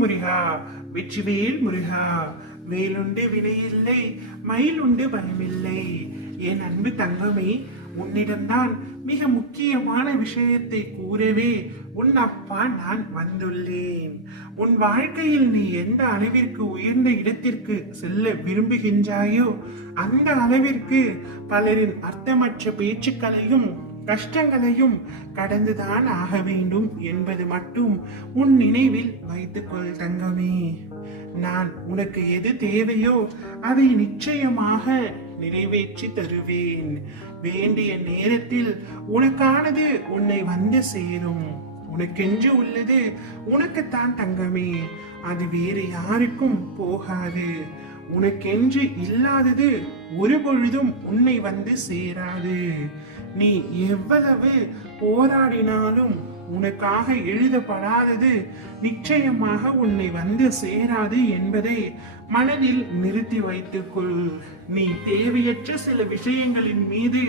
முருகா, வெற்றிவேல் முருகா. வேலுண்டு வினையில்லை, மயிலுண்டு பயமில்லை. என் அன்பு தங்கமே, உன்னிடம்தான் மிக முக்கியமான விஷயத்தை கூறவே உன் அப்பா நான் வந்துள்ளேன். உன் வாழ்க்கையில் நீ எந்த அளவிற்கு உயர்ந்த இடத்திற்கு செல்ல விரும்புகின்றாயோ அந்த அளவிற்கு பலரின் அர்த்தமற்ற பேச்சுக்களையும் கஷ்டங்களையும் கடந்துதான் ஆக வேண்டும் என்பது மட்டும் உன் நினைவில் வைத்துக்கொள் தங்கமே. நான் உனக்கு எது தேவையோ அதை நிச்சயமாக நிறைவேற்றி தருவேன். வேண்டிய நேரத்தில் உனக்கானது உன்னை வந்து சேரும். உனக்கென்று உள்ளது உனக்குத்தான் தங்கமே, அது வேறு யாருக்கும் போகாது. உனக்கென்று இல்லாதது ஒரு பொழுதும் உன்னை வந்து சேராது. நீ எவ்வளவு போராடினாலும் உனக்காக எழுதப்படாதது நிச்சயமாக உன்னை வந்து சேராது என்பதை மனதில் நிறுத்தி வைத்துக்கொள். நீ தேவையற்ற சில விஷயங்களின் மீது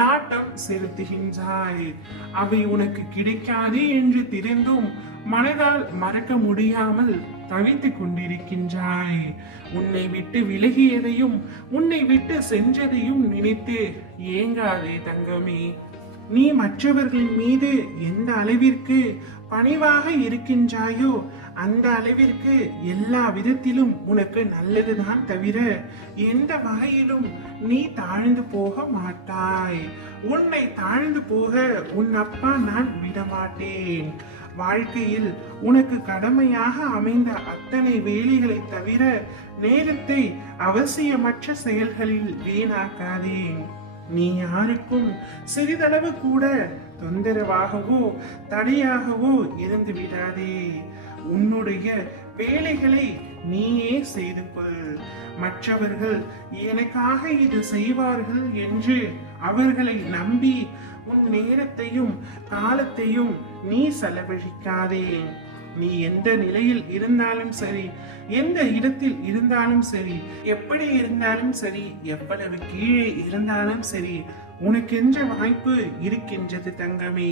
நாட்டம் செலுத்துகின்றாய். அவை உனக்கு கிடைக்காது என்று தெரிந்தும் மனதால் மறக்க முடியாமல் தவித்துக் கொண்டிருக்கின்றாய். உன்னை விட்டு விலகியதையும் உன்னை விட்டு சென்றதையும் நினைத்து ஏங்காதே தங்கமே. நீ மற்றவர்களின் மீது எந்த அளவிற்கு பணிவாக இருக்கின்றாயோ அந்த அளவிற்கு எல்லா விதத்திலும் உனக்கு நல்லதுதான் தவிர எந்த வகையிலும் நீ தாழ்ந்து போக மாட்டாய். உன்னை தாழ்ந்து போக உன் அப்பா நான் விடமாட்டேன். வாழ்க்கையில் உனக்கு கடமையாக அமைந்த அத்தனை வேலைகளை தவிர நேரத்தை அவசியமற்ற செயல்களில் வீணாக்காதே. நீ யாருக்கும் சிறிதளவு கூட தொந்தரவாகவோ தடையாகவோ இருந்து விடாதே. உன்னுடைய வேலைகளை நீயே செய்து கொள். மற்றவர்கள் எனக்காக இது செய்வார்கள் என்று அவர்களை நம்பி உன் நேரத்தையும் காலத்தையும் நீ செலவழிக்காதே. நீ எந்த நிலையில் இருந்தாலும் சரி, எந்த இடத்தில் இருந்தாலும் சரி, எப்படி இருந்தாலும் சரி, எவ்வளவு கீழே இருந்தாலும் சரி, உனக்கென்ற வாய்ப்பு இருக்கின்றது தங்கமே.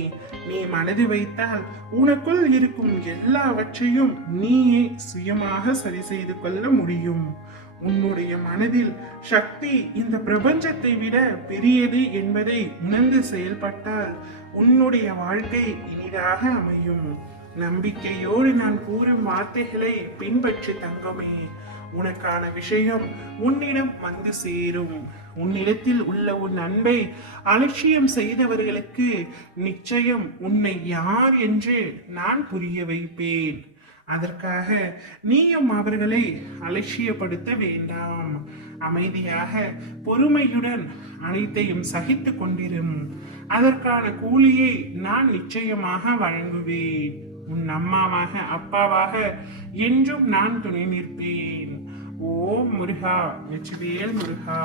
நீ மனது வைத்தால் உனக்குள் இருக்கும் எல்லாவற்றையும் நீயே சுயமாக சரி செய்து கொள்ள முடியும். உன்னுடைய மனதில் சக்தி இந்த பிரபஞ்சத்தை விட பெரியது என்பதை உணர்ந்து செயல்பட்டால் உன்னுடைய வாழ்க்கை இனிதாக அமையும். நம்பிக்கையோடு நான் கூறும் வார்த்தைகளை பின்பற்றி தங்கமே. உனக்கான விஷயம் உன்னிடம் வந்து சேரும். உன்னிடத்தில் உள்ள உன் அன்பை அலட்சியம் செய்தவர்களுக்கு நிச்சயம் உன்னை யார் என்று நான் புரிய வைப்பேன். அதற்காக நீயும் அவர்களை அலட்சியப்படுத்த வேண்டாம். அமைதியாக பொறுமையுடன் அனைத்தையும் சகித்து கொண்டிரும். அதற்கான கூலியை நான் நிச்சயமாக வழங்குவேன். உன் அம்மாவாக அப்பாவாக என்றும் நான் துணை நிற்பேன். ஓம் முருகா, வெற்றிவேல் முருகா.